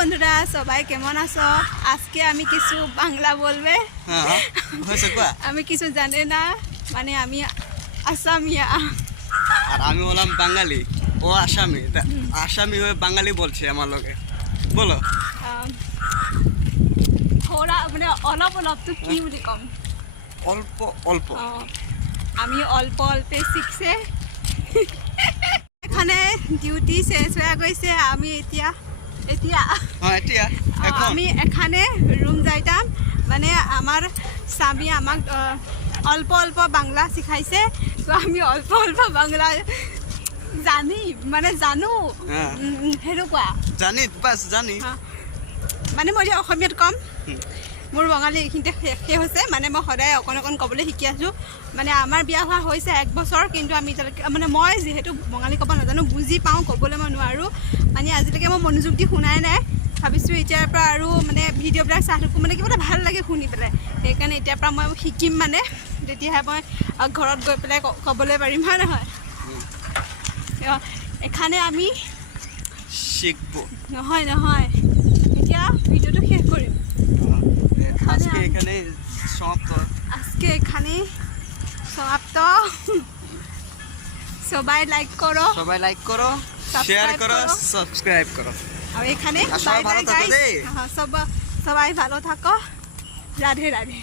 বন্ধুরা সবাই কেমন আছো? আজকে আমি কিছু বাংলা বলবে। আমি কিছু জানি না, মানে আমি আসামিয়া আর আমি বললাম বাঙালি, ও আসামি। আসামি হয়ে বাঙালি বলছে আমার লোকে। বলো থোড়া, মানে অলপ অলপ তো কি বলি কম? অল্প অল্প। আমি অল্প অল্পে শিখছে। এখানে ডিউটি শেষ হয়ে গেছে। আমি এতিয়া আমি এখানে রুম যাইতাম। মানে আমার স্বামী আমাক অল্প অল্প বাংলা শিখাইছে, তো আমি অল্প অল্প বাংলা জানো সেনেকুৱা জানি মানে মই অসমীয়াত কম। মোৰ বঙালী এইখিনিতে শেষ হৈছে। মানে মই সদায় অকণ অকণ ক'বলৈ শিকি আছোঁ। মানে আমাৰ বিয়া হোৱা হৈছে 1 বছৰ, কিন্তু আমি এতিয়ালৈকে মানে মই যিহেতু বঙালী ক'ব নাজানো, বুজি পাওঁ, ক'বলৈ মই নোৱাৰোঁ। মানে আজিলৈকে মই মনোযোগ দি শুনাই নাই। ভাবিছোঁ এতিয়াৰ পৰা আৰু মানে ভিডিঅ'বিলাক চাই থাকোঁ, মানে কিবা এটা ভাল লাগে শুনি পেলাই। সেইকাৰণে এতিয়াৰ পৰা মই শিকিম, মানে তেতিয়াহে মই ঘৰত গৈ পেলাই ক'বলৈ পাৰিম, হয় নহয়? এখানে আমি শিখব। নহয় এতিয়া ভিডিওটো শেষ কৰিম। আজকে এখানে সমাপ্ত। সবাই লাইক করো, শেয়ার করো, সাবস্ক্রাইব করো। আর এখানে বাই বাই গাইস। সবাই ভালো থাকো। রাধে রাধে।